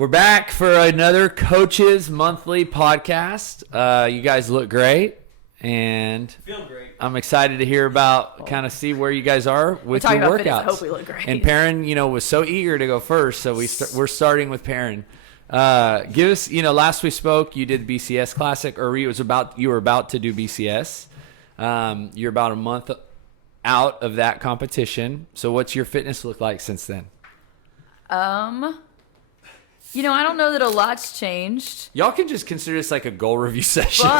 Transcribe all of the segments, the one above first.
We're back for another Coaches Monthly podcast. You guys look great, and feel great. I'm excited to hear about, kind of see where you guys are with your workouts. Fitness, I hope we look great. And Perren, was so eager to go first, so we're starting with Perren. Give us, last we spoke, you did the BCS Classic, or you were about to do BCS. You're about a month out of that competition. So what's your fitness look like since then? I don't know that a lot's changed. Y'all can just consider this like a goal review session. But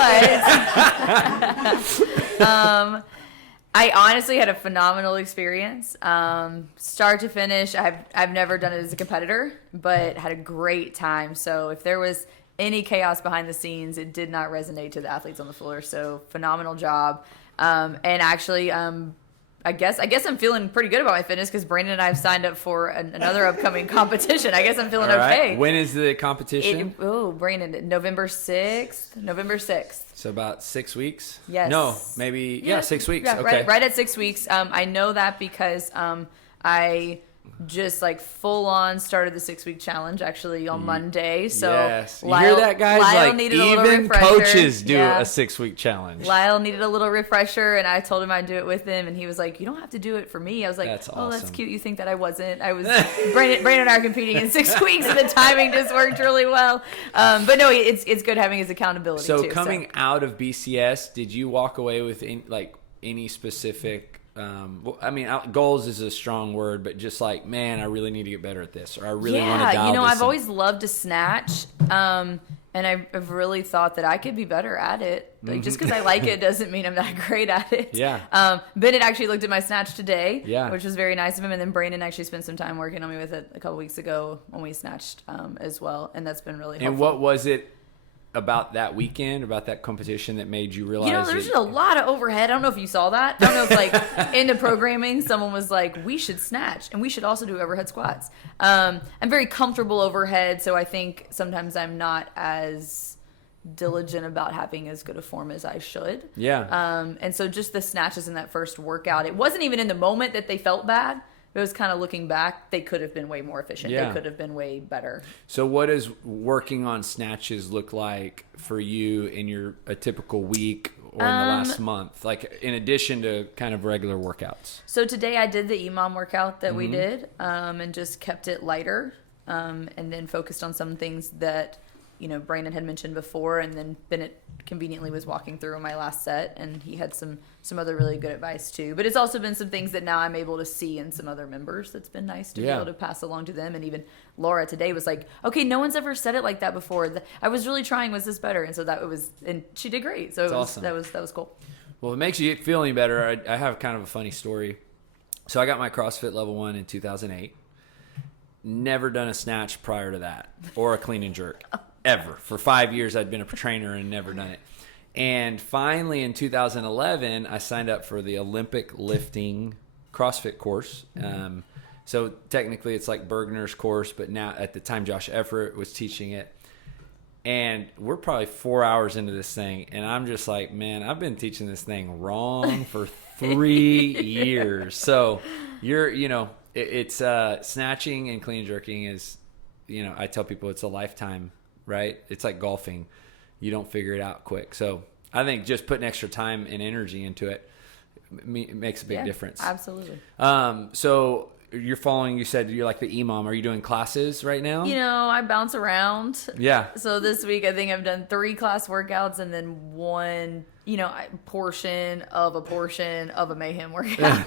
I honestly had a phenomenal experience. Start to finish, I've never done it as a competitor, but had a great time. So if there was any chaos behind the scenes, it did not resonate to the athletes on the floor. So phenomenal job. And actually, I guess I'm feeling pretty good about my fitness because Brandon and I have signed up for another upcoming competition. I guess I'm feeling okay. When is the competition? Brandon, November 6th. So about 6 weeks? Yes. No, maybe, 6 weeks. Yeah, okay. Right at 6 weeks. I know that because I just full on started the 6-week challenge actually on Monday. So yes. You hear that, guys? Lyle needed even coaches do a 6-week challenge. Lyle needed a little refresher, and I told him I'd do it with him, and he was like, "You don't have to do it for me." I was like, that's awesome. That's cute. You think that I wasn't? I was. Brandon and I are competing in 6 weeks, and the timing just worked really well. But no, it's good having his accountability. So too, coming out of BCS, did you walk away with any specific? Goals is a strong word, but just I really need to get better at this, or I really want to dial this I've in. always loved to snatch, and I've really thought that I could be better at it. Just because I like it doesn't mean I'm not great at it. Yeah. Bennett actually looked at my snatch today, which was very nice of him, and then Brandon actually spent some time working on me with it a couple weeks ago when we snatched as well, and that's been really helpful. And what was it about that weekend, about that competition, that made you realize there's just a lot of overhead. I don't know if you saw that. I don't know if in the programming someone was like, we should snatch and we should also do overhead squats. I'm very comfortable overhead, so I think sometimes I'm not as diligent about having as good a form as I should. And so just the snatches in that first workout, it wasn't even in the moment that they felt bad. It was kind of looking back, they could have been way more efficient. They could have been way better. So what does working on snatches look like for you in a typical week or in the last month? In addition to kind of regular workouts. So today I did the EMOM workout that we did and just kept it lighter and then focused on some things that, Brandon had mentioned before, and then Bennett conveniently was walking through in my last set, and he had some other really good advice too. But it's also been some things that now I'm able to see in some other members that's been nice to be able to pass along to them. And even Laura today was like, okay, no one's ever said it like that before. I was really trying, was this better? And so and she did great. So awesome. that was cool. Well, it makes you feel any better. I have kind of a funny story. So I got my CrossFit level 1 in 2008. Never done a snatch prior to that, or a clean and jerk. Ever. For 5 years, I'd been a trainer and never done it. And finally, in 2011, I signed up for the Olympic lifting CrossFit course. So technically, it's like Bergner's course, but now at the time, Josh Everett was teaching it. And we're probably 4 hours into this thing, and I'm just like, man, I've been teaching this thing wrong for 3 years. So it's snatching and clean and jerking is, I tell people it's a lifetime. Right? It's like golfing. You don't figure it out quick. So I think just putting extra time and energy into it makes a big difference. Absolutely. So you're following, you said you're like the EMOM. Are you doing classes right now? I bounce around. Yeah. So this week, I think I've done 3 class workouts and then one, portion of a mayhem workout.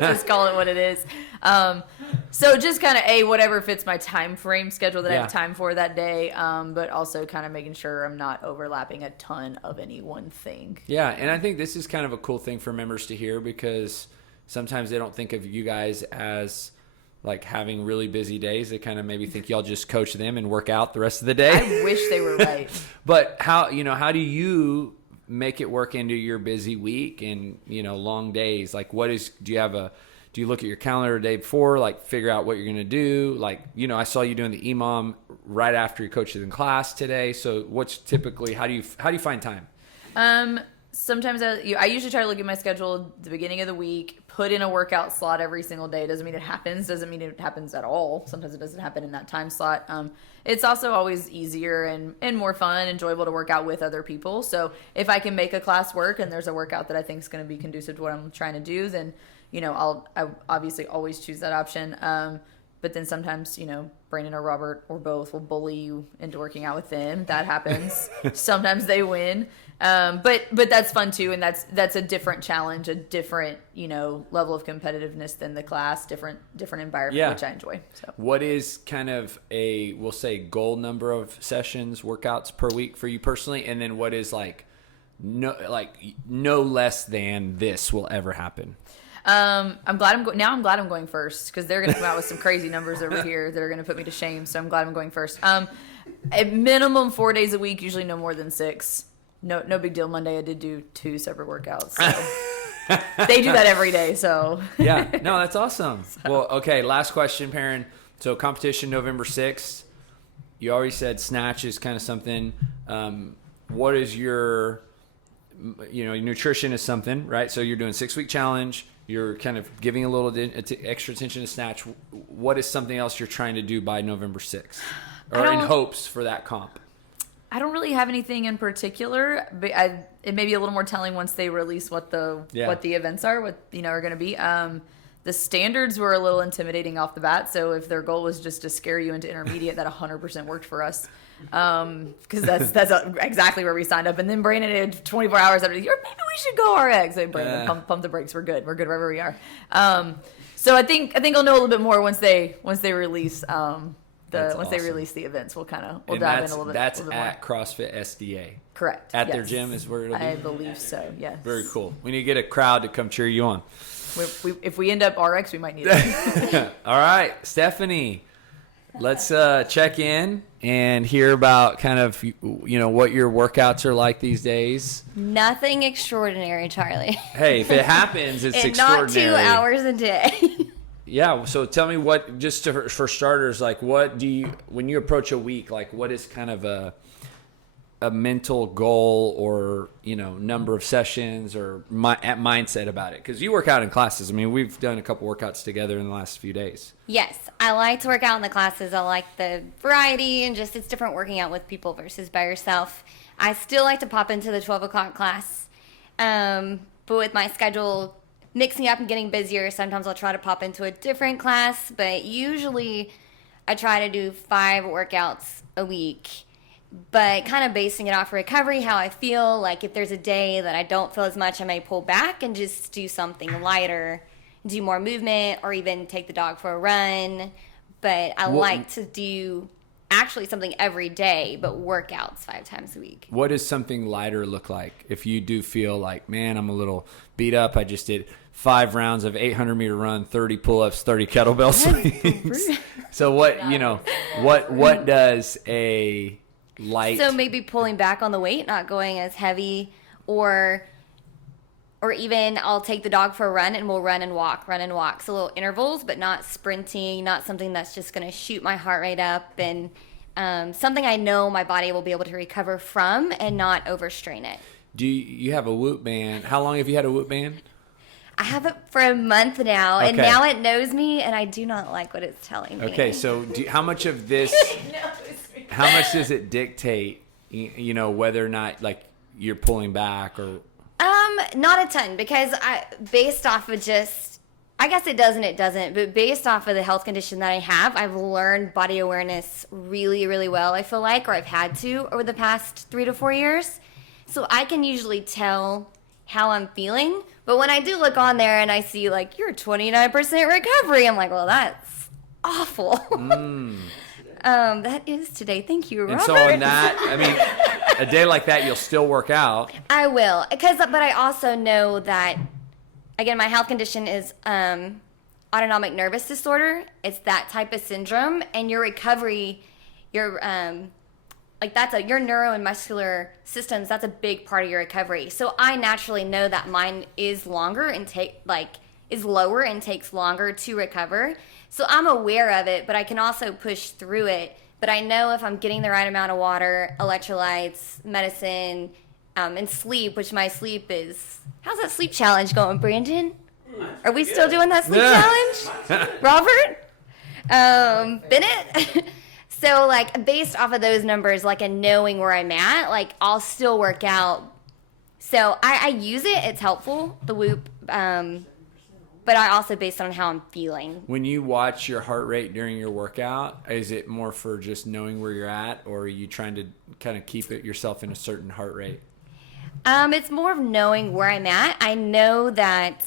Just call it what it is. So just kind of whatever fits my time frame schedule that I have time for that day. But also kind of making sure I'm not overlapping a ton of any one thing. Yeah. And I think this is kind of a cool thing for members to hear, because sometimes they don't think of you guys as having really busy days. They kind of maybe think y'all just coach them and work out the rest of the day. I wish they were right. But how do you make it work into your busy week and, long days? Do you look at your calendar the day before, figure out what you're going to do? I saw you doing the EMOM right after you coached it in class today. So what's typically, how do you find time? Sometimes I usually try to look at my schedule at the beginning of the week, put in a workout slot every single day. Doesn't mean it happens. Doesn't mean it happens at all. Sometimes it doesn't happen in that time slot. It's also always easier and more fun, enjoyable to work out with other people. So if I can make a class work and there's a workout that I think is going to be conducive to what I'm trying to do, then, I obviously always choose that option. But then sometimes, Brandon or Robert or both will bully you into working out with them. That happens. Sometimes they win. But that's fun too. And that's a different challenge, a different, level of competitiveness than the class, different environment, which I enjoy. So what is kind of we'll say goal number of sessions, workouts per week for you personally? And then what is no less than this will ever happen? I'm glad I'm going first, because they're going to come out with some crazy numbers over here that are going to put me to shame. So I'm glad I'm going first. At minimum 4 days a week, usually no more than 6. No big deal. Monday I did do 2 separate workouts. So they do that every day. So yeah, no, that's awesome. So. Well, okay. Last question, Perren. So competition November 6th. You already said snatch is kind of something. What is your nutrition is something, right? So you're doing 6-week challenge. You're kind of giving a little extra attention to snatch. What is something else you're trying to do by November 6th, or in hopes for that comp? I don't really have anything in particular, but it may be a little more telling once they release what the events are, are going to be. The standards were a little intimidating off the bat, so if their goal was just to scare you into intermediate, that 100% worked for us. Because that's exactly where we signed up. And then Brandon did 24 hours after, maybe we should go RX. And Brandon, pump the brakes. We're good wherever we are. So I think I'll know a little bit more once they release they release the events. We'll dive in a little bit. That's at more. CrossFit SDA. Correct. At their gym is where it'll be. I believe so. Yes. Very cool. We need to get a crowd to come cheer you on. If we end up RX, we might need it. All right, Stephanie. Let's check in and hear about kind of, what your workouts are like these days. Nothing extraordinary, Charlie. Hey, if it happens, it's and extraordinary. Not 2 hours a day. Yeah. So tell me what, for starters, what do you, when you approach a week, what is kind of a mental goal or, number of sessions or mindset about it? Because you work out in classes. I mean, we've done a couple workouts together in the last few days. Yes, I like to work out in the classes. I like the variety and just it's different working out with people versus by yourself. I still like to pop into the 12 o'clock class. But with my schedule mixing up and getting busier, sometimes I'll try to pop into a different class. But usually I try to do 5 workouts a week. But kind of basing it off recovery, how I feel. Like if there's a day that I don't feel as much, I may pull back and just do something lighter, do more movement, or even take the dog for a run. But I like to do actually something every day, but workouts 5 times a week. What does something lighter look like? If you do feel like, man, I'm a little beat up, I just did 5 rounds of 800-meter run, 30 pull-ups, 30 kettlebell swings. So what does a light? So maybe pulling back on the weight, not going as heavy, or even I'll take the dog for a run and we'll run and walk. So little intervals, but not sprinting, not something that's just going to shoot my heart rate up, and something I know my body will be able to recover from and not overstrain it. Do you have a Whoop band? How long have you had a Whoop band? I have it for a month now, and now it knows me, and I do not like what it's telling me. Okay, so how much of this, how much does it dictate, whether or not, you're pulling back or... Not a ton, because based off of just, I guess it does and it doesn't, but based off of the health condition that I have, I've learned body awareness really, really well, I feel like, or I've had to over the past 3 to 4 years. So I can usually tell how I'm feeling, but when I do look on there and I see, you're 29% recovery, I'm like, well, that's awful. That is today. Thank you, Robert. And so on that, a day like that, you'll still work out. I will, but I also know that, again, my health condition is autonomic nervous disorder. It's that type of syndrome, and your recovery, your your neuro and muscular systems. That's a big part of your recovery. So I naturally know that mine is longer and is lower and takes longer to recover. So I'm aware of it, but I can also push through it. But I know if I'm getting the right amount of water, electrolytes, medicine, and sleep, which my sleep is... How's that sleep challenge going, Brandon? Are we still doing that sleep challenge? Robert? Bennett? So, like, based off of those numbers, like, and knowing where I'm at, like, I'll still work out. So, I use it. It's helpful, the Whoop. But I also based on how I'm feeling. When you watch your heart rate during your workout, is it more for just knowing where you're at, or are you trying to kind of keep it yourself in a certain heart rate? It's more of knowing where I'm at. I know that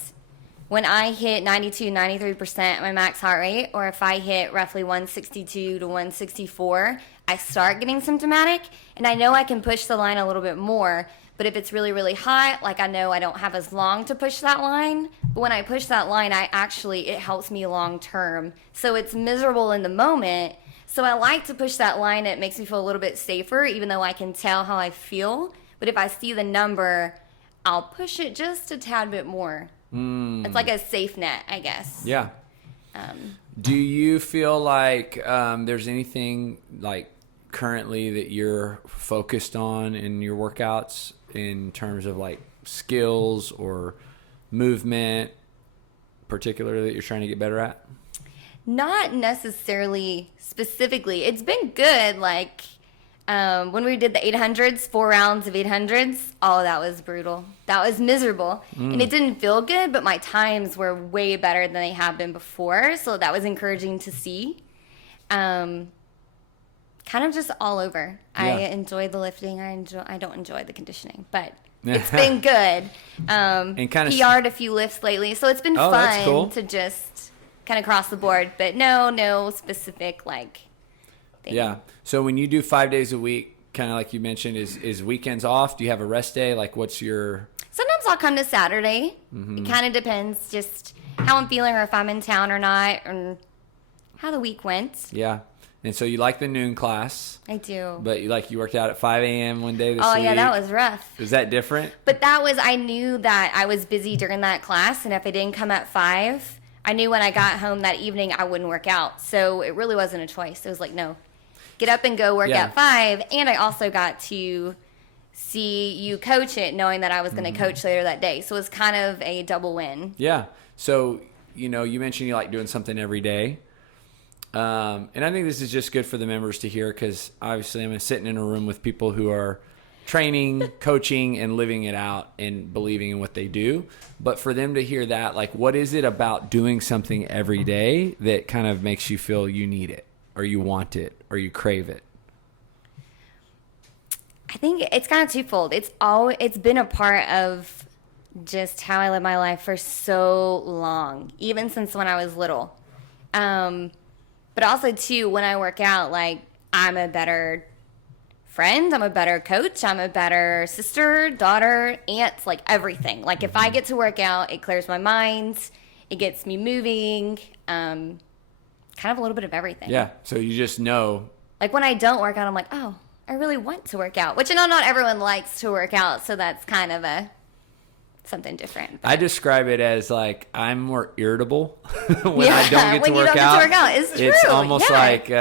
when I hit 92, 93% my max heart rate, or if I hit roughly 162 to 164, I start getting symptomatic, and I know I can push the line a little bit more. But if it's really, really hot, like I know I don't have as long to push that line. But when I push that line, it helps me long term. So it's miserable in the moment. So I like to push that line. It makes me feel a little bit safer, even though I can tell how I feel. But if I see the number, I'll push it just a tad bit more. It's like a safe net, I guess. Yeah. Do you feel like there's anything like currently that you're focused on in your workouts in terms of like skills or movement particularly that you're trying to get better at? Not necessarily specifically. It's been good. Like when we did the 800s, 4 rounds of 800s, oh, that was brutal. That was miserable. And it didn't feel good, but my times were way better than they have been before. So that was encouraging to see. Kind of just all over. Yeah. I enjoy the lifting. I don't enjoy the conditioning, but it's been good. And kind of PR'd a few lifts lately, so it's been fun to just kind of cross the board. But no specific like thing. Yeah. So when you do 5 days a week, kind of like you mentioned, is weekends off? Do you have a rest day? Like, what's your? Sometimes I'll come to Saturday. It kind of depends, just how I'm feeling, or if I'm in town or not, and how the week went. Yeah. And so you like the noon class. I do. But you worked out at 5 a.m. one day this week. Oh, yeah, that was rough. Is that different? But I knew that I was busy during that class, and if I didn't come at 5, I knew when I got home that evening I wouldn't work out. So it really wasn't a choice. It was like, no, get up and go work at 5. And I also got to see you coach it, knowing that I was going to coach later that day. So it was kind of a double win. Yeah. So, you mentioned you like doing something every day. And I think this is just good for the members to hear, because obviously I'm sitting in a room with people who are training, coaching, and living it out and believing in what they do. But for them to hear that, like, what is it about doing something every day that kind of makes you feel you need it, or you want it, or you crave it? I think it's kind of twofold. It's been a part of just how I live my life for so long, even since when I was little. But also, too, when I work out, like, I'm a better friend, I'm a better coach, I'm a better sister, daughter, aunt, like, everything. Like, if I get to work out, it clears my mind, it gets me moving, kind of a little bit of everything. Yeah, so you just know. Like, when I don't work out, I'm like, oh, I really want to work out. Which I know not everyone likes to work out, so that's kind of something different. I describe it as like I'm more irritable when I don't get to work out. It's true. It's almost like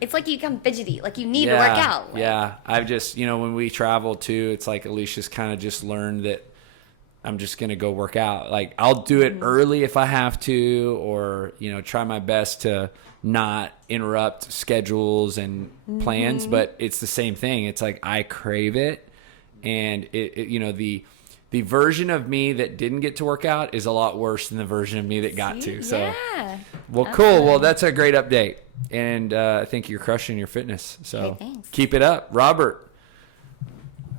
it's like you become fidgety, like you need to work out. Yeah, I've just when we travel too, it's like Alicia's kind of just learned that I'm just gonna go work out. Like I'll do it early if I have to, or try my best to not interrupt schedules and plans. But it's the same thing. It's like I crave it, and the version of me that didn't get to work out is a lot worse than the version of me that got to. So, well, cool. Well, that's a great update. And I think you're crushing your fitness. So keep it up. Robert,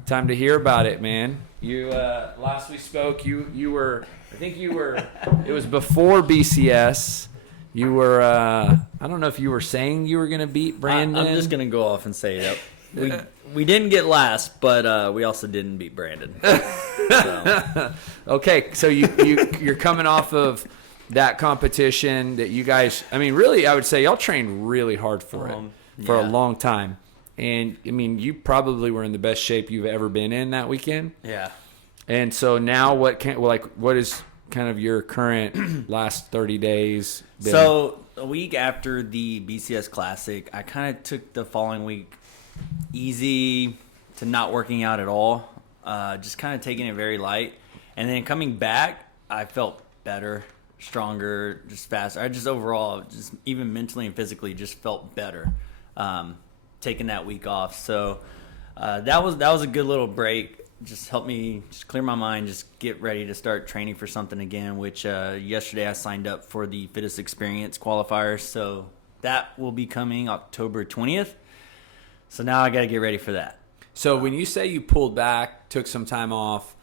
time to hear about it, man. You, last we spoke, you were, it was before BCS. You were, I don't know if you were saying you were going to beat Brandon. I'm just going to go off and say that. We didn't get last, but we also didn't beat Brandon. So. Okay, so you're coming off of that competition that you guys, really, I would say y'all trained really hard for it for a long time. And, you probably were in the best shape you've ever been in that weekend. Yeah. And so now what is kind of your current last 30 days been? So a week after the BCS Classic, I kind of took the following week easy to not working out at all, just kind of taking it very light. And then coming back, I felt better, stronger, just faster. I just overall, just even mentally and physically, just felt better taking that week off. So that was a good little break. Just helped me just clear my mind, just get ready to start training for something again, which yesterday I signed up for the Fittest Experience qualifiers. So that will be coming October 20th. So now I got to get ready for that. So when you say you pulled back, took some time off,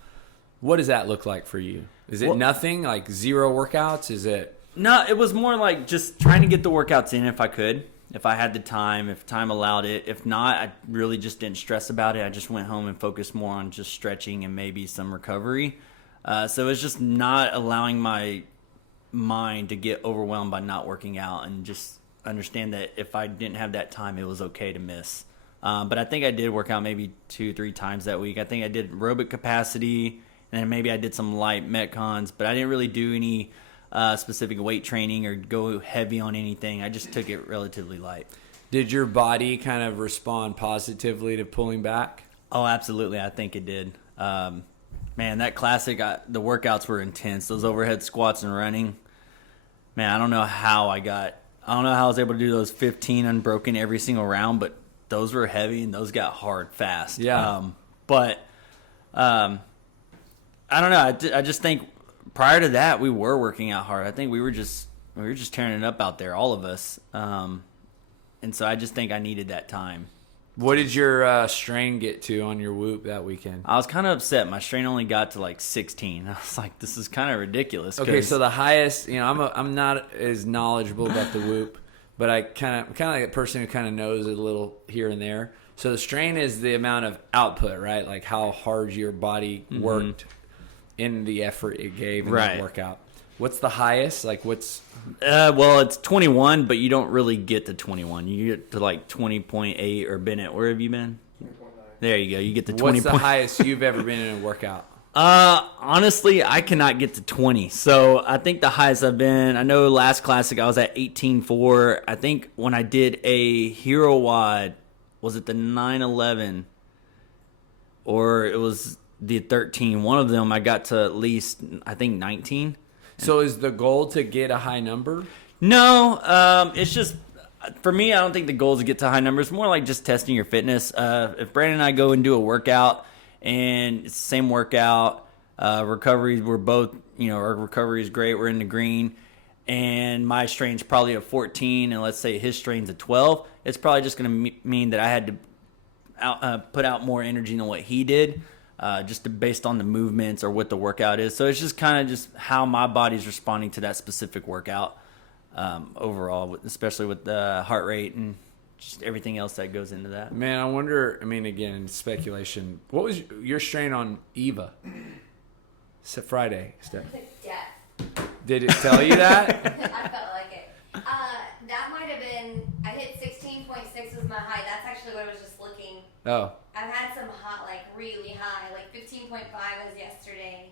what does that look like for you? Is it nothing, like 0 workouts? Is it? No, it was more like just trying to get the workouts in if I could, if I had the time, if time allowed it. If not, I really just didn't stress about it. I just went home and focused more on just stretching and maybe some recovery. So it's just not allowing my mind to get overwhelmed by not working out, and just understand that if I didn't have that time, it was okay to miss. But I think I did work out maybe 2-3 times that week. I think I did aerobic capacity, and then maybe I did some light metcons, but I didn't really do any specific weight training or go heavy on anything. I just took it relatively light. Did your body kind of respond positively to pulling back? Oh, absolutely. I think it did. Man, that classic, the workouts were intense. Those overhead squats and running. Man, I don't know how I was able to do those 15 unbroken every single round, but those were heavy and those got hard fast. Yeah. I don't know. I just think prior to that, we were working out hard. I think we were just tearing it up out there, all of us. And so I just think I needed that time. What did your strain get to on your whoop that weekend? I was kind of upset. My strain only got to like 16. I was like, this is kind of ridiculous. Okay, so the highest, I'm not as knowledgeable about the whoop, but I'm kind of like a person who kind of knows a little here and there. So the strain is the amount of output, right? Like how hard your body worked in the effort it gave in the workout. What's the highest? Like what's... well, it's 21, but you don't really get to 21. You get to like 20.8 or Bennett. Where have you been? 20.9. There you go. You get to 20. What's the highest you've ever been in a workout? Honestly, I cannot get to 20. So I think the highest I've been, I know last classic I was at 18.4. I think when I did a hero wad, was it the 911 or it was the 13? One of them I got to at least, I think 19. So is the goal to get a high number? No, it's just, for me, I don't think the goal is to get to high numbers. More like just testing your fitness. If Brandon and I go and do a workout and it's the same workout, recoveries, we're both, our recovery is great. We're in the green. And my strain's probably a 14, and let's say his strain's a 12. It's probably just going to mean that I had to put out more energy than what he did. Based on the movements or what the workout is. So it's just kind of just how my body's responding to that specific workout overall, especially with the heart rate and just everything else that goes into that. Man, I wonder, again, speculation. What was your strain on Eva? Friday, Steph. Death. Did it tell you that? I felt like it. That might have been, I hit 16.6 was my high. That's actually what I was just looking. Oh. I've had some hot, really high, 15.5 was yesterday,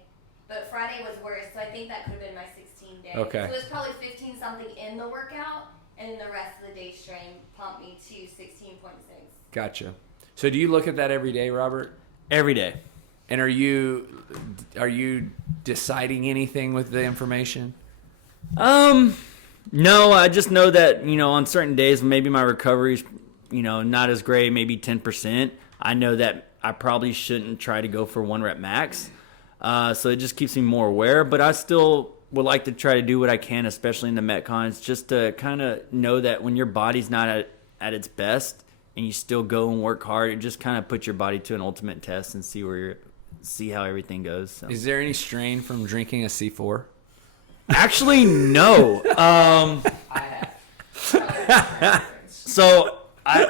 but Friday was worse, so I think that could have been my 16 day. Okay. So it was probably 15 something in the workout, and then the rest of the day strain pumped me to 16.6. Gotcha. So do you look at that every day, Robert? Every day. And are you deciding anything with the information? No, I just know that, on certain days, maybe my recovery's, not as great, maybe 10%. I know that I probably shouldn't try to go for 1 rep max. So it just keeps me more aware, but I still would like to try to do what I can, especially in the Metcons, just to kind of know that when your body's not at its best and you still go and work hard, it just kind of puts your body to an ultimate test and see how everything goes. So. Is there any strain from drinking a C4? Actually, no. I have. So I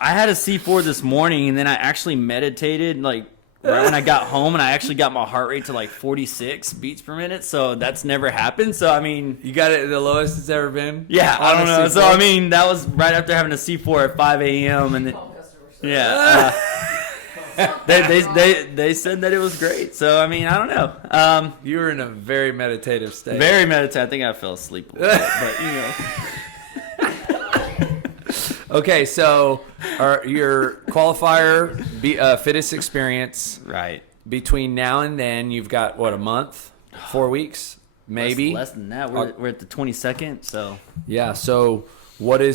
had a C4 this morning, and then I actually meditated right when I got home, and I actually got my heart rate to 46 beats per minute. So that's never happened. So you got it the lowest it's ever been. Yeah, I don't know. So that was right after having a C4 at 5 a.m. and then, yeah. They said that it was great. So I don't know. You were in a very meditative state. Very meditative. I think I fell asleep a little bit, but Okay, so your qualifier, Fittest Experience. Right. Between now and then, you've got, a month? 4 weeks? maybe less than that. We're at the 22nd, so yeah. So what do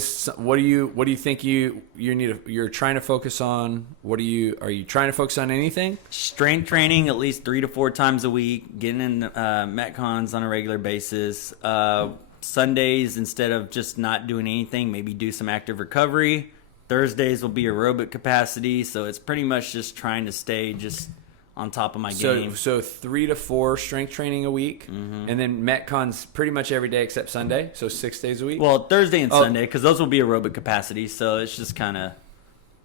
you think you're trying to focus on? Are you trying to focus on anything? strength training at least 3 to 4 times a week, getting in Metcons on a regular basis. Sundays, instead of just not doing anything, maybe do some active recovery. Thursdays will be aerobic capacity, so it's pretty much just trying to stay just on top of my game. So 3 to 4 strength training a week, and then Metcons pretty much every day except Sunday. So 6 days a week. Well, Thursday and Sunday, because those will be aerobic capacity, so it's just kind of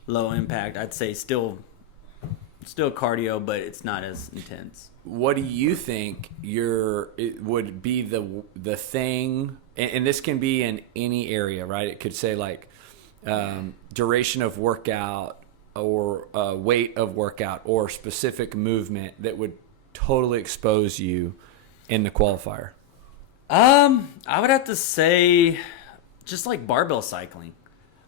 low impact. I'd say still cardio, but it's not as intense. What do you think it would be the thing? And this can be in any area, right? It could say like duration of workout, or weight of workout, or specific movement that would totally expose you in the qualifier. I would have to say just like barbell cycling.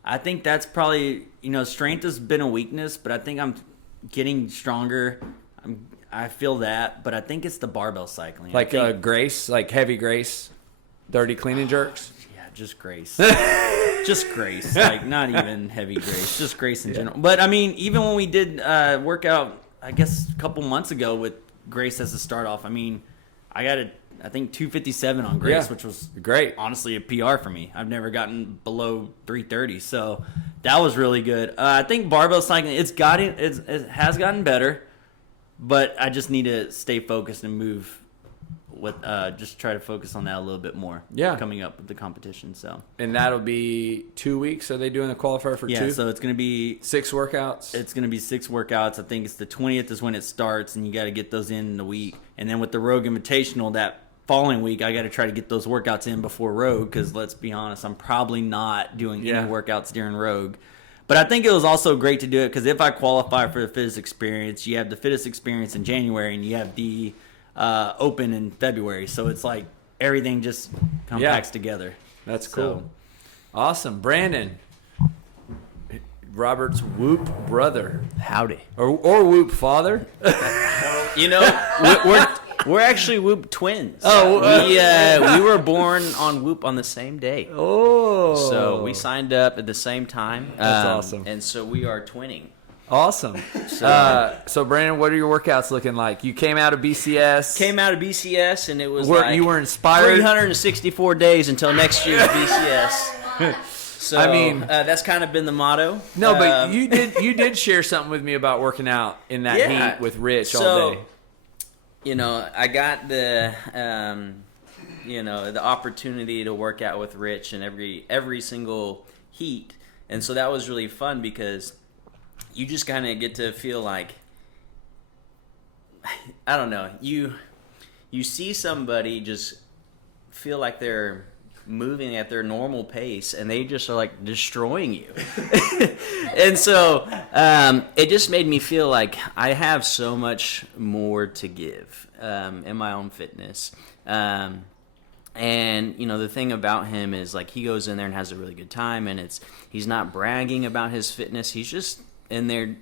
I think that's probably, strength has been a weakness, but I think I'm getting stronger. I feel that, but I think it's the barbell cycling. Like Grace, like heavy Grace, 30 clean and jerks. Yeah, just Grace. Just Grace. Like, not even heavy Grace. Just Grace in general. But, I mean, even when we did workout, I guess, a couple months ago with Grace as a start off, I mean, I got I think 257 on Grace, which was great. Honestly, a PR for me. I've never gotten below 330, so that was really good. I think barbell cycling, it has gotten better, but I just need to stay focused and move with just try to focus on that a little bit more. Yeah, coming up with the competition. So, and that'll be 2 weeks. Are they doing the qualifier for 2? Yeah, so it's going to be 6 workouts. It's going to be 6 workouts. I think it's the 20th is when it starts, and you got to get those in the week. And then with the Rogue Invitational, that following week, I got to try to get those workouts in before Rogue, because let's be honest, I'm probably not doing any workouts during Rogue. But I think it was also great to do it because if I qualify for the fittest experience, you have the fittest experience in January, and you have the Open in February. So it's like everything just compacts together. That's cool. Awesome. Brandon, Robert's Whoop brother. Howdy. Or Whoop father. We're actually Whoop twins. Oh, we were born on Whoop on the same day. Oh, so we signed up at the same time. That's awesome. And so we are twinning. Awesome. So Brandon, what are your workouts looking like? You came out of BCS. Came out of BCS, and it was you were inspired. 364 days until next year's BCS. So I mean, that's kind of been the motto. No, but you did share something with me about working out in that heat with Rich all day. I got the the opportunity to work out with Rich in every single heat, and so that was really fun because you just kind of get to feel like, I don't know, you see somebody just feel like they're moving at their normal pace and they just are like destroying you. And so it just made me feel like I have so much more to give in my own fitness. And the thing about him is like he goes in there and has a really good time, and he's not bragging about his fitness, he's just in there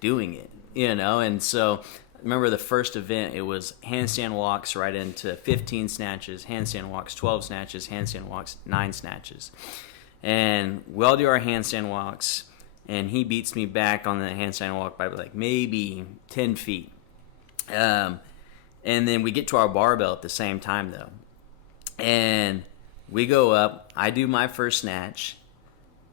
doing it, and so remember the first event, it was handstand walks right into 15 snatches, handstand walks 12 snatches, handstand walks 9 snatches. And we all do our handstand walks, and he beats me back on the handstand walk by like maybe 10 feet. And then we get to our barbell at the same time though. And we go up, I do my first snatch,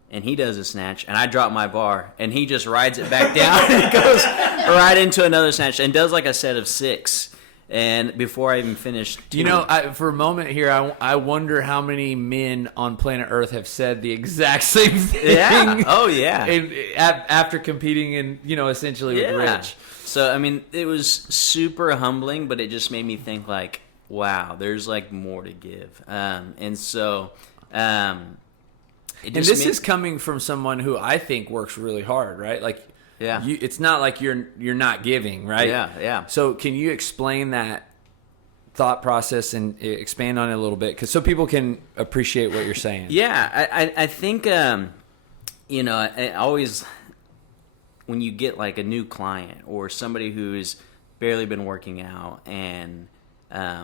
and he does a snatch, and I drop my bar, and he just rides it back down and goes right into another snatch and does like a set of 6. And before I even finish, for a moment here, I wonder how many men on planet Earth have said the exact same thing. Yeah. Oh yeah. After competing in, essentially with Rich. So I mean, it was super humbling, but it just made me think like, wow, there's like more to give. And so. And this is coming from someone who I think works really hard, right? Like, it's not like you're not giving, right? Yeah. So can you explain that thought process and expand on it a little bit, so people can appreciate what you're saying? Yeah, I think I always, when you get like a new client or somebody who's barely been working out and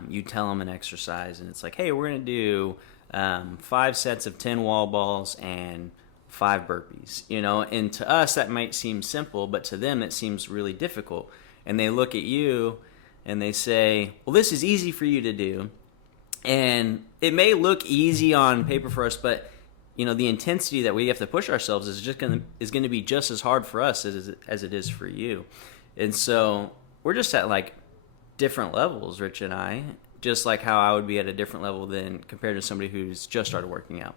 you tell them an exercise, and it's like, hey, we're going to do 5 sets of 10 wall balls and 5 burpees, and to us that might seem simple, but to them it seems really difficult. And they look at you and they say, well, this is easy for you to do. And it may look easy on paper for us, but the intensity that we have to push ourselves is going to be just as hard for us as it is for you. And so we're just at like different levels, Rich and I, just like how I would be at a different level than compared to somebody who's just started working out.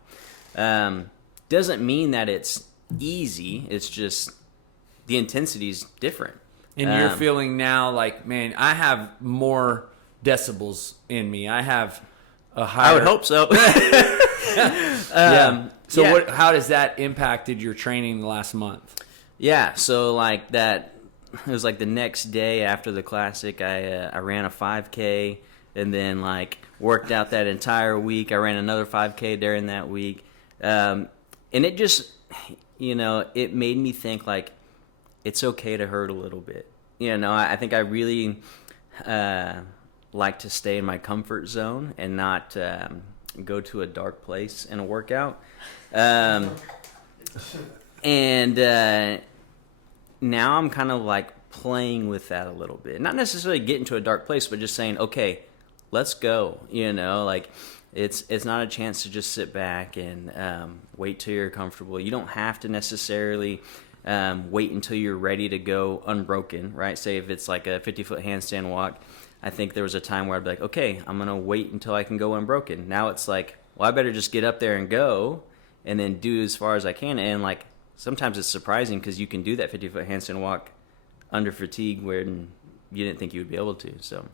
Doesn't mean that it's easy. It's just the intensity is different. And you're feeling now like, man, I have more decibels in me. I have a higher... I would hope so. Yeah. So yeah. how does that impacted your training the last month? Yeah, so like that, it was like the next day after the Classic, I ran a 5K and then like worked out that entire week. I ran another 5K during that week. And it just, it made me think like it's okay to hurt a little bit. I think I really like to stay in my comfort zone and not go to a dark place in a workout. And now I'm kind of like playing with that a little bit. Not necessarily getting to a dark place, but just saying, okay, let's go. Like it's not a chance to just sit back and wait till you're comfortable. You don't have to necessarily wait until you're ready to go unbroken, right? Say if it's like a 50-foot handstand walk, I think there was a time where I'd be like, okay, I'm going to wait until I can go unbroken. Now it's like, well, I better just get up there and go and then do as far as I can. And like sometimes it's surprising because you can do that 50-foot handstand walk under fatigue where you didn't think you would be able to. So,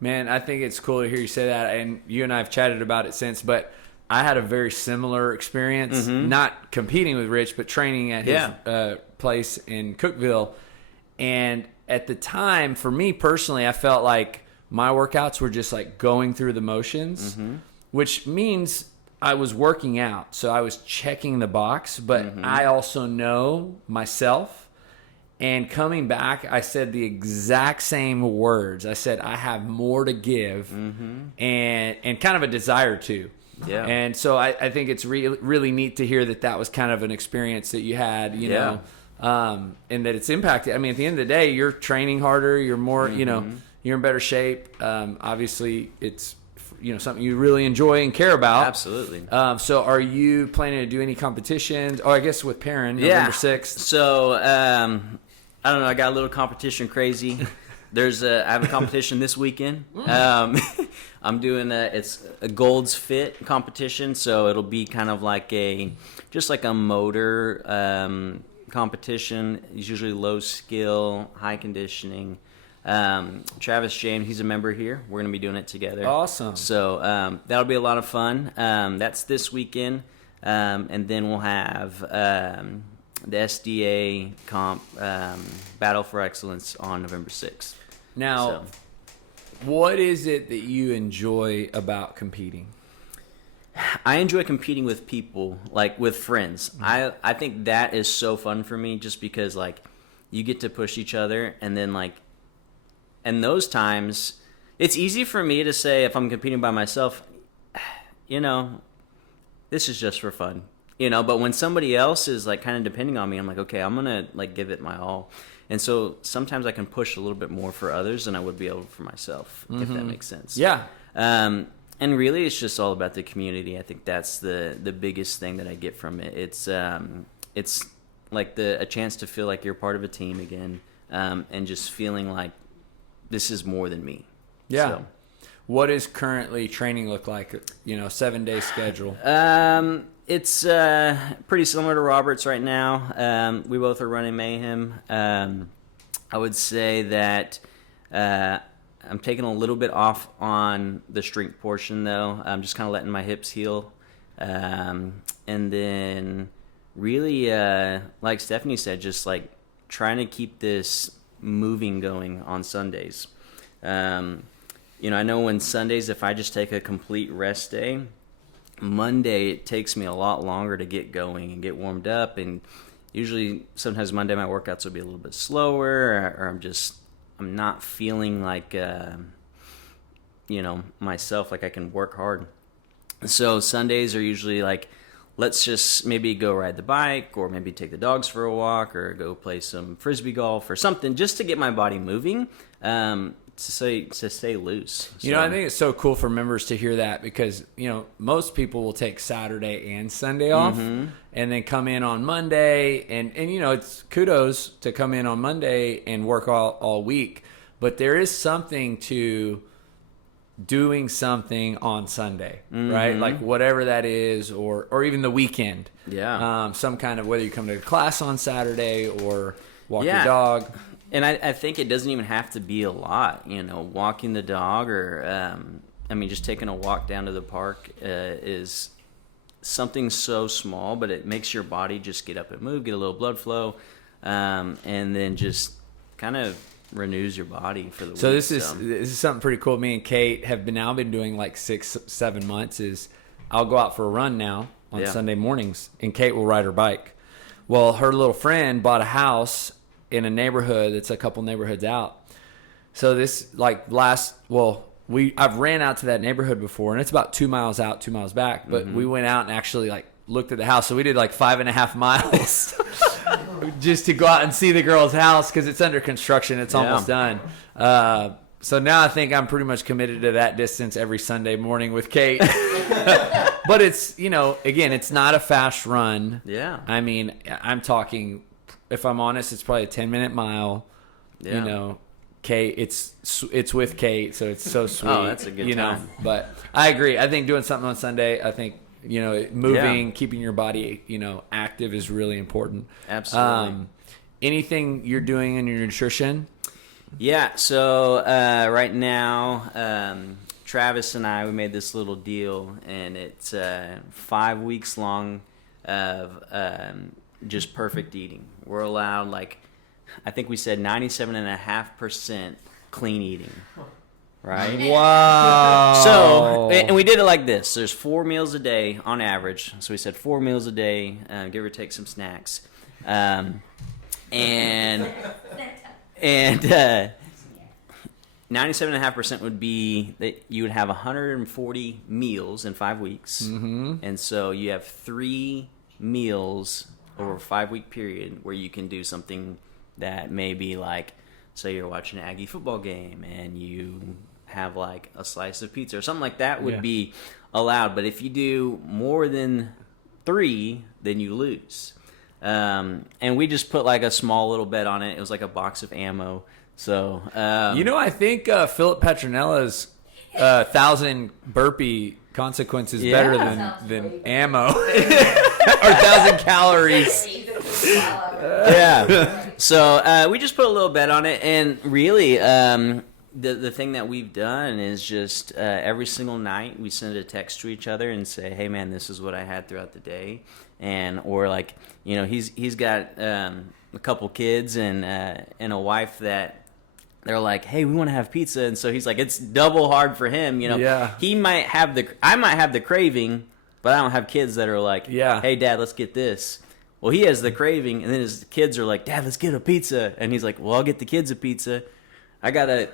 man, I think it's cool to hear you say that. And you and I have chatted about it since, but I had a very similar experience, not competing with Rich, but training at his place in Cookeville. And at the time, for me personally, I felt like my workouts were just like going through the motions, which means I was working out. So I was checking the box, but I also know myself. And coming back, I said the exact same words. I said, I have more to give and kind of a desire to. Yeah. And so I think it's really neat to hear that was kind of an experience that you had, you know, and that it's impacted. I mean, at the end of the day, you're training harder, you're more, you're in better shape. Obviously, it's, something you really enjoy and care about. Absolutely. So are you planning to do any competitions? Oh, I guess with Perren, November 6th. So, I don't know. I got a little competition crazy. I have a competition this weekend. I'm doing it's a Gold's Fit competition, so it'll be kind of like just like a motor competition. It's usually low skill, high conditioning. Travis James, he's a member here. We're gonna be doing it together. Awesome. So that'll be a lot of fun. That's this weekend, and then we'll have the SDA comp Battle for Excellence on November 6th. Now, what is it that you enjoy about competing? I enjoy competing with people, like with friends. I think that is so fun for me just because like you get to push each other, and then like and those times it's easy for me to say if I'm competing by myself, this is just for fun. But when somebody else is like kind of depending on me, I'm like, okay, I'm going to like give it my all. And so sometimes I can push a little bit more for others than I would be able for myself, if that makes sense. Yeah. And really it's just all about the community. I think that's the biggest thing that I get from it. It's like a chance to feel like you're part of a team again, and just feeling like this is more than me. Yeah. So. What does currently training look like? 7-day schedule. It's pretty similar to Robert's right now. We both are running Mayhem. I would say that I'm taking a little bit off on the strength portion, though. I'm just kind of letting my hips heal. And then really, like Stephanie said, just like trying to keep this moving going on Sundays. I know when Sundays, if I just take a complete rest day, Monday it takes me a lot longer to get going and get warmed up, and usually sometimes Monday my workouts will be a little bit slower, or I'm not feeling like myself, like I can work hard. So Sundays are usually like, let's just maybe go ride the bike, or maybe take the dogs for a walk, or go play some frisbee golf or something, just to get my body moving, to stay loose. So, I think it's so cool for members to hear that, because most people will take Saturday and Sunday off, and then come in on Monday, and it's kudos to come in on Monday and work all week, but there is something to doing something on Sunday, right? Like whatever that is, or even the weekend. Yeah. Some kind of, whether you come to class on Saturday or walk your dog. And I think it doesn't even have to be a lot, walking the dog, or just taking a walk down to the park is something so small, but it makes your body just get up and move, get a little blood flow, and then just kind of renews your body for the week. So this is something pretty cool. Me and Kate have been doing like 6-7 months. Is I'll go out for a run now on Sunday mornings, and Kate will ride her bike. Well, her little friend bought a house in a neighborhood that's a couple neighborhoods out. So this I've ran out to that neighborhood before, and it's about 2 miles out, 2 miles back. But we went out and actually looked at the house. So we did 5.5 miles just to go out and see the girl's house, because it's under construction. It's almost done. So now I think I'm pretty much committed to that distance every Sunday morning with Kate. But it's, again, it's not a fast run. Yeah. I mean, I'm talking, if I'm honest, it's probably a 10-minute mile. Yeah. Kate, it's with Kate, so it's so sweet. Oh, that's a good time. But I agree. I think doing something on Sunday, I think, moving, keeping your body, active is really important. Absolutely. Anything you're doing in your nutrition? Yeah. So right now, Travis and I, we made this little deal, and it's 5 weeks long of just perfect eating. We're allowed, I think we said 97.5% clean eating. Right? Wow. So, and we did it like this. There's 4 meals a day on average. So we said 4 meals a day, give or take some snacks. And 97.5% would be that you would have 140 meals in 5 weeks. Mm-hmm. And so you have 3 meals over a 5-week period where you can do something that may be say you're watching an Aggie football game and you have a slice of pizza or something like that would be allowed. But if you do more than 3, then you lose. And we just put a small little bet on it. It was a box of ammo. So I think Philip Petronella's 1,000 burpee consequence is better than ammo or 1,000 calories. Yeah. So we just put a little bet on it, and really the thing that we've done is just every single night we send a text to each other and say, hey man, this is what I had throughout the day. Or he's got a couple kids and a wife that they're like, hey, we want to have pizza. And so he's like, it's double hard for him. I might have the craving, but I don't have kids that are like, hey dad, let's get this. Well, he has the craving, and then his kids are like, Dad, let's get a pizza. And he's like, well, I'll get the kids a pizza. I got to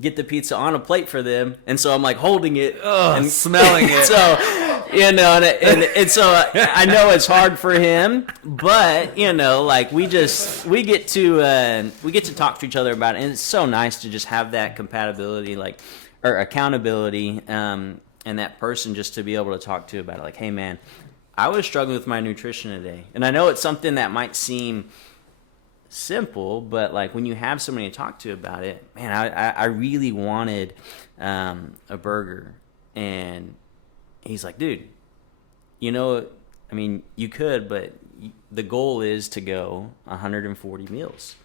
get the pizza on a plate for them. And so I'm holding it and smelling it. So, and so I know it's hard for him, but, we get to talk to each other about it. And it's so nice to just have that compatibility, or accountability, and that person just to be able to talk to about it. Hey, man, I was struggling with my nutrition today. And I know it's something that might seem simple, but when you have somebody to talk to about it, man, I really wanted a burger. And he's like, dude, you could, but the goal is to go 140 meals.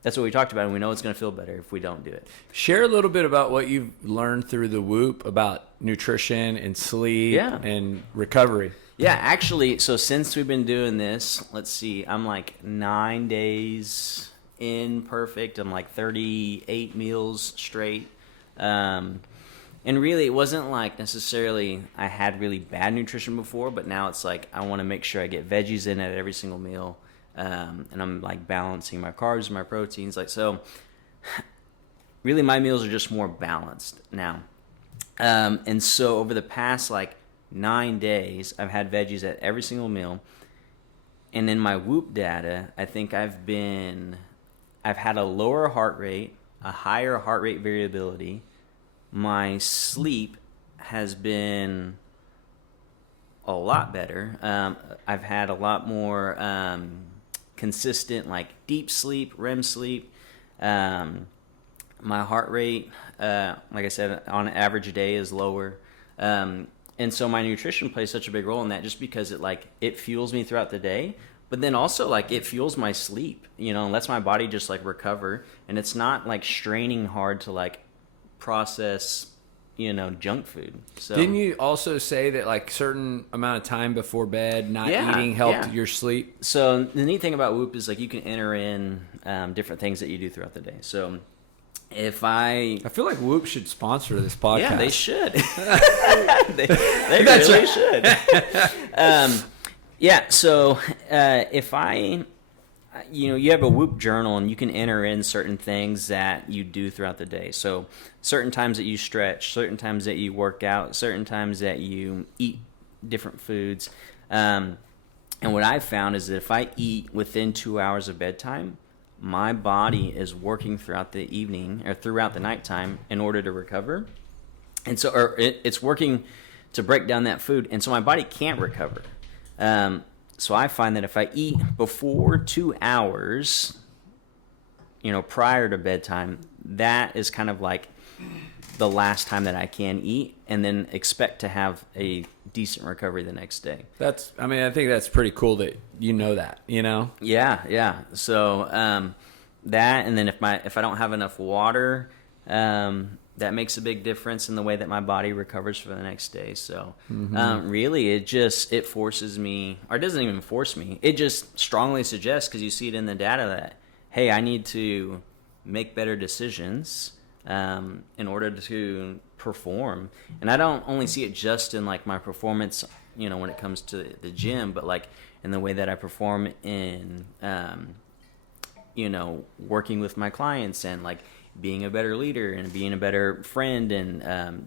That's what we talked about, and we know it's going to feel better if we don't do it. Share a little bit about what you've learned through the Whoop about nutrition and sleep and recovery. Yeah, actually, so since we've been doing this, let's see, I'm 9 days in perfect. I'm 38 meals straight. And really, it wasn't necessarily I had really bad nutrition before, but now it's I want to make sure I get veggies in at every single meal. And I'm balancing my carbs and my proteins. So really my meals are just more balanced now. And so over the past like 9 days, I've had veggies at every single meal. And in my Whoop data, I think I've had a lower heart rate, a higher heart rate variability. My sleep has been a lot better. I've had a lot more consistent, like deep sleep, REM sleep. My heart rate, like I said, on average a day is lower. And so my nutrition plays such a big role in that, just because it fuels me throughout the day, but then also like it fuels my sleep, and lets my body just like recover. And it's not like straining hard to like process, junk food. So Didn't you also say that like certain amount of time before bed, not eating helped your sleep? So the neat thing about Whoop is like you can enter in different things that you do throughout the day. So if I feel like Whoop should sponsor this podcast. Yeah, they should. they really should. So if you have a Whoop journal and you can enter in certain things that you do throughout the day. So certain times that you stretch, certain times that you work out, certain times that you eat different foods. And what I've found is that if I eat within 2 hours of bedtime, my body is working throughout the evening or throughout the nighttime in order to recover. And so it's working to break down that food. And so my body can't recover. So I find that if I eat before 2 hours, prior to bedtime, that is kind of like the last time that I can eat, and then expect to have a decent recovery the next day. I think that's pretty cool that that, Yeah. So that, and then if I don't have enough water, that makes a big difference in the way that my body recovers for the next day. So really, it forces me, or it doesn't even force me. It just strongly suggests, because you see it in the data, that, hey, I need to make better decisions in order to perform. And I don't only see it just in like my performance, when it comes to the gym, but like in the way that I perform in, working with my clients, and like being a better leader and being a better friend, and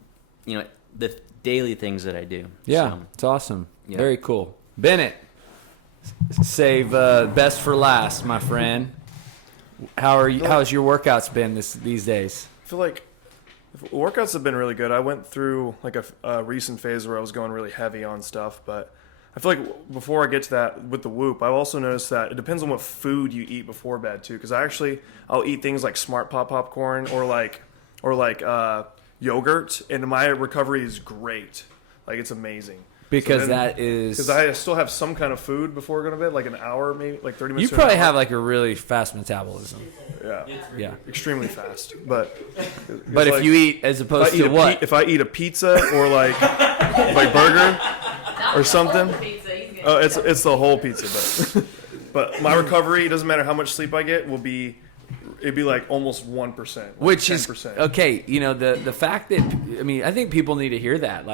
the daily things that I do. Yeah, it's awesome. Yeah. Very cool. Bennett, save best for last, my friend. How are you? How's your workouts been these days? I feel like workouts have been really good. I went through like a recent phase where I was going really heavy on stuff, but I feel like before I get to that with the Whoop, I've also noticed that it depends on what food you eat before bed too. Because I'll eat things like Smart Pop popcorn or like yogurt, and my recovery is great. Like, it's amazing. Because because I still have some kind of food before going to bed, like an hour, maybe like 30 minutes. You probably have like a really fast metabolism. Yeah, extremely fast. But if you eat as opposed to what? If I eat a pizza or like burger or something, it's the whole pizza. But my recovery, it doesn't matter how much sleep I get, it'd be like almost 1%, which 10%. Is okay. The fact that I think people need to hear that.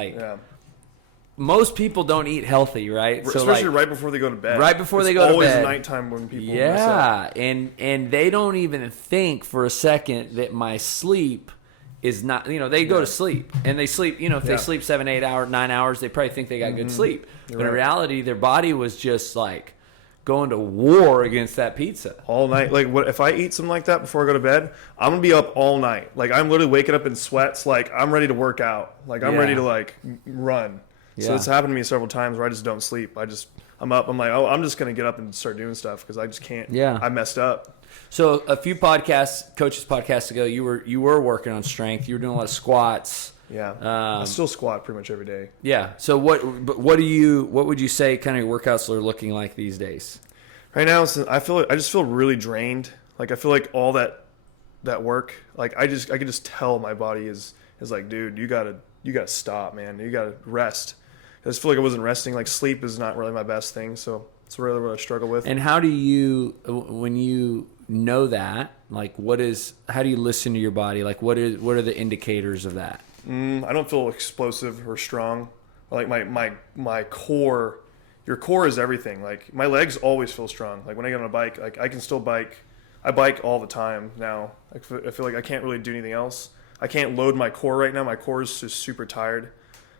Most people don't eat healthy, right? Especially right before they go to bed. Right before they go to bed. Always nighttime when people mess up. and they don't even think for a second that my sleep is not. They go to sleep and they sleep. If they sleep 7, 8 hours, 9 hours, they probably think they got good sleep. But in reality, their body was just like going to war against that pizza all night. Like, if I eat something like that before I go to bed, I'm gonna be up all night. Like, I'm literally waking up in sweats. Like, I'm ready to work out. Like, I'm ready to like run. So it's happened to me several times where I just don't sleep. I'm up. I'm like, I'm just going to get up and start doing stuff because I just can't. Yeah. I messed up. So a few coaches podcasts ago, you were working on strength. You were doing a lot of squats. Yeah. I still squat pretty much every day. Yeah. So what would you say kind of your workouts are looking like these days? Right now, I just feel really drained. Like, I feel like all that work, like I can just tell my body is like, dude, you gotta stop, man. You gotta rest. I just feel like I wasn't resting. Like, sleep is not really my best thing, so it's really what I struggle with. And how do you, when you know that, like, how do you listen to your body? Like, what are the indicators of that? I don't feel explosive or strong. Like, my core, your core is everything. Like, my legs always feel strong. Like, when I get on a bike, like, I can still bike I bike all the time now. I feel like I can't really do anything else. I can't load my core right now. My core is just super tired.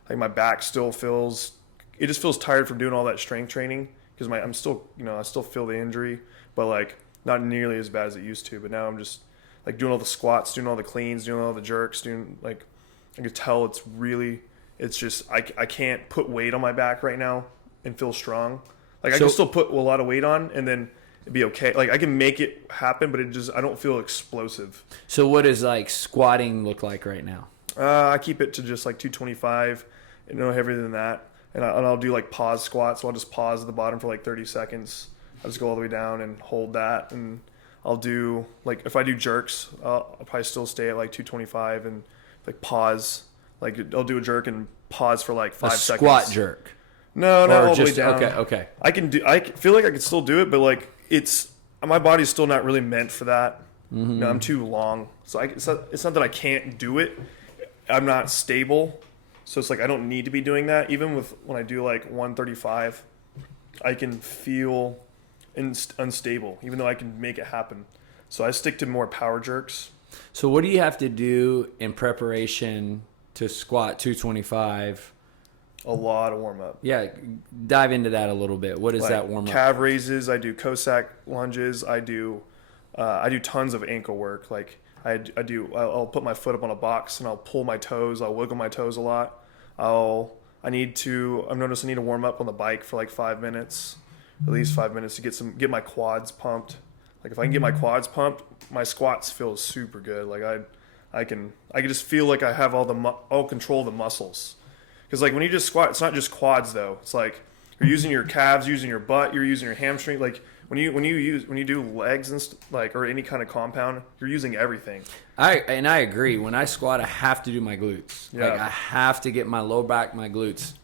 Like my back still feels, it just feels tired from doing all that strength training because I'm still, I still feel the injury, but like not nearly as bad as it used to. But now I'm just like doing all the squats, doing all the cleans, doing all the jerks, doing like, I can tell it's just, I can't put weight on my back right now and feel strong. Like I can still put a lot of weight on and then it'd be okay. Like I can make it happen, but I don't feel explosive. So what does like squatting look like right now? I keep it to just like 225 and no heavier than that. And I'll do like pause squats. So I'll just pause at the bottom for like 30 seconds. I'll just go all the way down and hold that. And I'll do like, if I do jerks, I'll probably still stay at like 225 and like pause. Like I'll do a jerk and pause for like 5 seconds. Squat jerk. No, not all the way just down. okay. I feel like I can still do it, but like my body's still not really meant for that. Mm-hmm. No, I'm too long. So it's not that I can't do it. I'm not stable. So it's like I don't need to be doing that. Even when I do like 135, I can feel unstable, even though I can make it happen. So I stick to more power jerks. So what do you have to do in preparation to squat 225? A lot of warm up. Yeah, dive into that a little bit. What is Like that warm up? Calf raises. I do Cossack lunges. I do tons of ankle work. Like I'll put my foot up on a box and I'll pull my toes. I'll wiggle my toes a lot. I've noticed I need to warm up on the bike for like 5 minutes, at least 5 minutes to get my quads pumped. Like if I can get my quads pumped, my squats feel super good. Like I can just feel like I have all control of the muscles. Because like when you just squat, it's not just quads though. It's like you're using your calves, using your butt, you're using your hamstring. Like when you do legs and or any kind of compound, you're using everything. I agree. When I squat, I have to do my glutes. Yeah. Like I have to get my low back, my glutes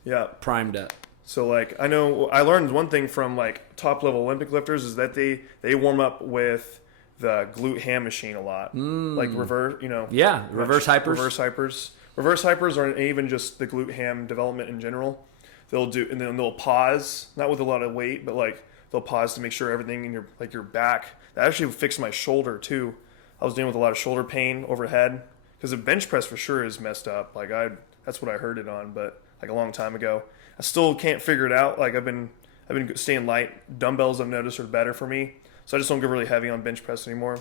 primed up. So like I know I learned one thing from like top level Olympic lifters is that they warm up with the glute ham machine a lot. Like reverse, reverse hypers. Reverse hypers aren't even just the glute ham development in general. They'll pause, not with a lot of weight, but like they'll pause to make sure everything in your back. That actually fixed my shoulder too. I was dealing with a lot of shoulder pain overhead because the bench press for sure is messed up. Like that's what I heard it on, but like a long time ago. I still can't figure it out. Like I've been staying light. Dumbbells I've noticed are better for me, so I just don't go really heavy on bench press anymore.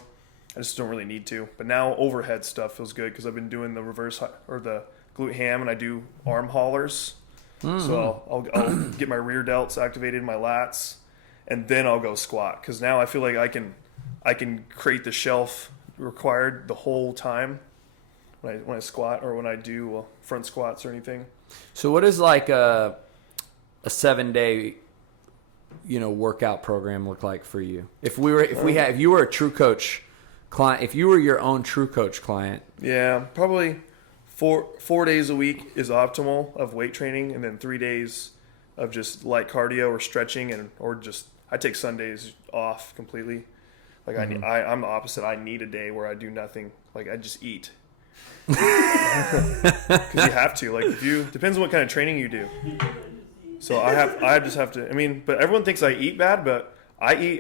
I just don't really need to. But now overhead stuff feels good because I've been doing the reverse or the glute ham and I do arm haulers. Mm-hmm. So I'll get my rear delts activated, my lats, and then I'll go squat because now I feel like I can create the shelf required the whole time when I squat or when I do front squats or anything. So what is like a 7-day workout program look like for you? If you were a true coach client, if you were your own true coach client, yeah, probably 4 days a week is optimal of weight training, and then 3 days of just light cardio or stretching, or just I take Sundays off completely. Like I'm the opposite. I need a day where I do nothing. Like I just eat. Because you have to. Like depends on what kind of training you do. So I just have to. I mean, but everyone thinks I eat bad, but I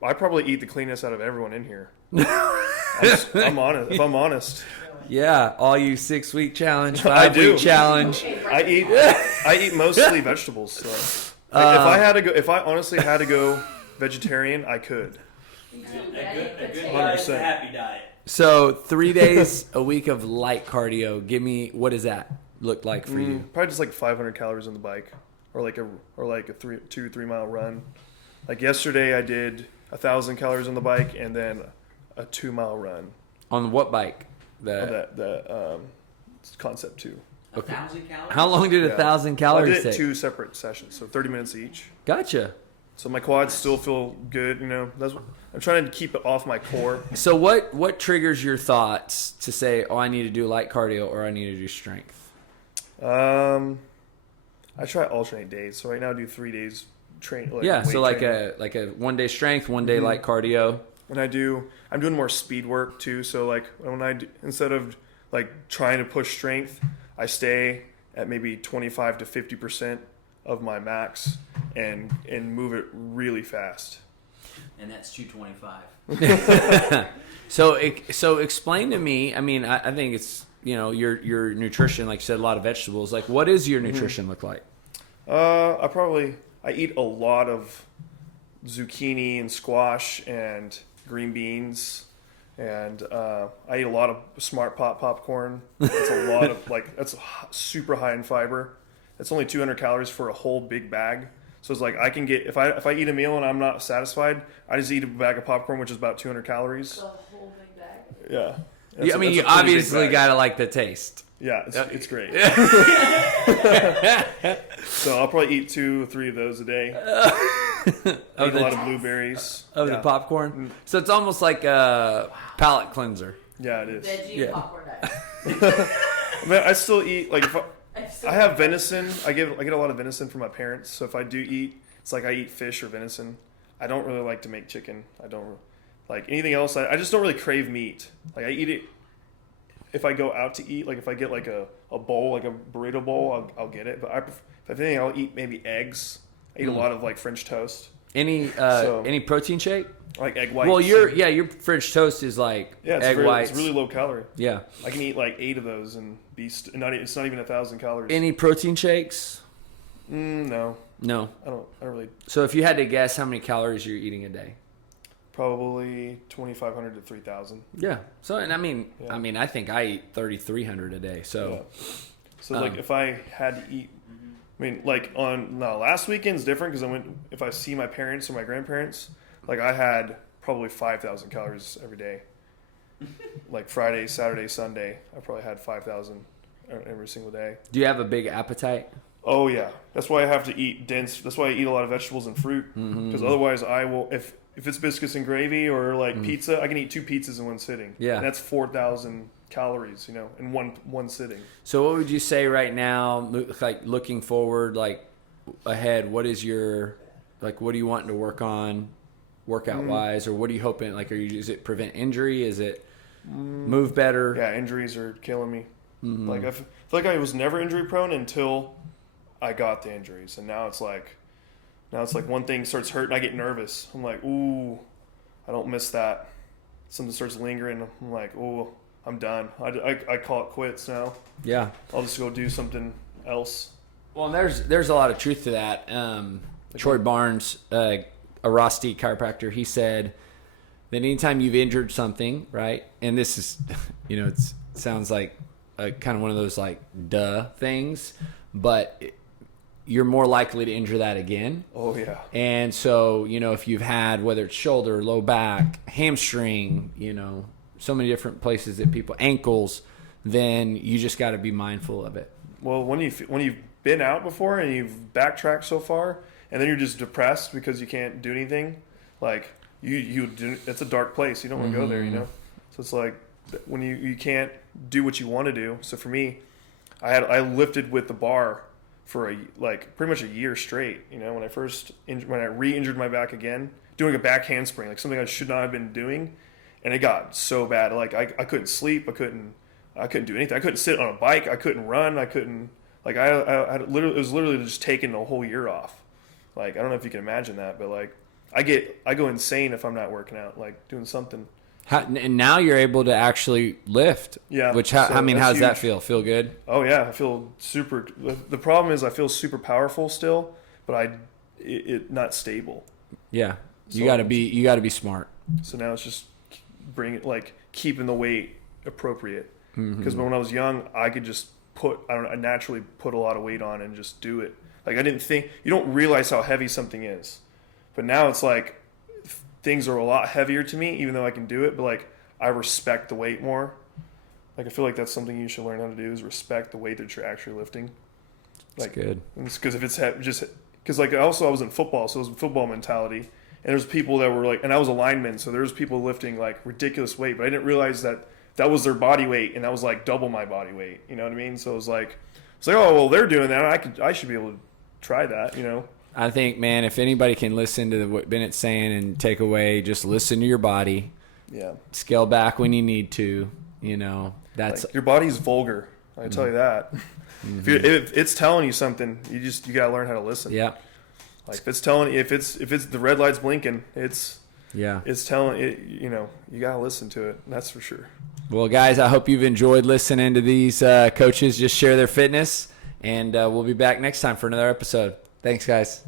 probably eat the cleanest out of everyone in here. I'm honest. If I'm honest. Yeah, all you 6-week challenge, I do. 5-week challenge. I eat mostly vegetables. So. Like if I honestly had to go vegetarian, I could. A good diet is a happy diet. So 3 days a week of light cardio. Give me, what does that look like for you? Probably just like 500 calories on the bike, or like a 2-3 mile run. Like yesterday, I did 1,000 calories on the bike and then a 2 mile run. On what bike? The Concept 2. Okay. 1,000 calories? How long did 1,000 calories I did it take? 2 separate sessions, so 30 minutes each. Gotcha. So my quads still feel good, That's what I'm trying to keep it off my core. So what triggers your thoughts to say, oh, I need to do light cardio or I need to do strength? I try to alternate days. So right now I do 3 days train. So like a 1 day strength, 1 day light cardio. And I'm doing more speed work too. So like instead of like trying to push strength, I stay at maybe 25 to 50% of my max and move it really fast. And that's 225. So explain to me. I mean, I think it's your nutrition. Like you said, a lot of vegetables. Like, what does your nutrition look like? I eat a lot of zucchini and squash and green beans, and I eat a lot of Smart Pot popcorn. It's a lot of that's super high in fiber. It's only 200 calories for a whole big bag. So it's like I can get if I eat a meal and I'm not satisfied, I just eat a bag of popcorn, which is about 200 calories. The whole big bag. Yeah. Yeah, I mean, you that's a pretty big obviously bag. gotta like the taste. Yeah, it's great. So I'll probably eat 2 or 3 of those a day. Eat a lot of blueberries. Of Yeah. the popcorn. So it's almost like a palate cleanser. Yeah, it is. Veggie Yeah. popcorn diet. I mean, I still eat if I have venison. I get a lot of venison from my parents. So if I do eat, it's like I eat fish or venison. I don't really like to make chicken. I don't like anything else. I just don't really crave meat. Like I eat it if I go out to eat. Like if I get like a bowl, like a burrito bowl, I'll get it. But if anything, I'll eat maybe eggs. I eat a lot of like French toast. Any protein shake? Like egg whites. Well, your French toast is like egg whites. It's really low calorie. Yeah. I can eat like 8 of those and it's not even 1,000 calories. Any protein shakes? No, No. I don't really. So if you had to guess how many calories you're eating a day? Probably 2,500 to 3,000. Yeah. So and Yeah. I think I eat 3,300 a day. So Yeah. So like if I had to eat, I mean like last weekend's different because if I see my parents or my grandparents, like I had probably 5,000 calories every day. Like Friday, Saturday, Sunday, I probably had 5,000 every single day. do you have a big appetite? Oh yeah, that's why I have to eat dense. That's why I eat a lot of vegetables and fruit because otherwise I will if it's biscuits and gravy or like pizza, I can eat 2 pizzas in one sitting. Yeah. And that's 4,000 calories, in one sitting. So what would you say right now, like looking forward, like ahead, what is your, like, what are you wanting to work on workout wise, or what are you hoping, like, is it prevent injury? Is it move better? Yeah, injuries are killing me. Like I feel like I was never injury prone until I got the injuries, and now it's like one thing starts hurting, I get nervous. I'm like, ooh, I don't miss that. Something starts lingering. I'm like, ooh, I'm done. I call it quits now. Yeah. I'll just go do something else. Well, and there's a lot of truth to that. Troy Barnes, a Rosti chiropractor, he said that anytime you've injured something, right, and this is, it sounds like kind of one of those like duh things, but you're more likely to injure that again. Oh yeah. And so, if you've had, whether it's shoulder, low back, hamstring, so many different places that people, ankles, then you just got to be mindful of it. Well, when you've been out before and you've backtracked so far, and then you're just depressed because you can't do anything, like it's a dark place. You don't want to go there, So it's like when you can't do what you want to do. So for me, I lifted with the bar for pretty much a year straight. When I re-injured my back again, doing a back handspring, like something I should not have been doing, and it got so bad. Like I couldn't sleep. I couldn't do anything. I couldn't sit on a bike. I couldn't run. I couldn't I literally, it was literally just taking a whole year off. Like I don't know if you can imagine that, but like I go insane if I'm not working out, like doing something. And now you're able to actually lift. Yeah. Which how does that's that huge. feel? Feel good? Oh yeah, I feel super. The problem is I feel super powerful still, but it not stable. Yeah. You So- got to be smart. So now it's just keeping the weight appropriate. Because when I was young, I could just I naturally put a lot of weight on and just do it. Like I didn't think, you don't realize how heavy something is. But now it's like things are a lot heavier to me, even though I can do it. But like I respect the weight more. Like I feel like that's something you should learn how to do, is respect the weight that you're actually lifting. That's good. Because if it's because like also I was in football, so it was football mentality. And there's people that were like, and I was a lineman, so there's people lifting like ridiculous weight, but I didn't realize that was their body weight, and that was like double my body weight. You know what I mean? So it was like, oh well, they're doing that. I should be able to try that. I think, man, if anybody can listen to what Bennett's saying and take away, just listen to your body. Yeah. Scale back when you need to. That's Like, your body's vulgar. I tell you that. If it's telling you something, you gotta learn how to listen. yeah. Like if it's telling, if it's the red light's blinking, it's Yeah. it's telling it. You know, you gotta listen to it. That's for sure. Well, guys, I hope you've enjoyed listening to these coaches just share their fitness, and we'll be back next time for another episode. Thanks, guys.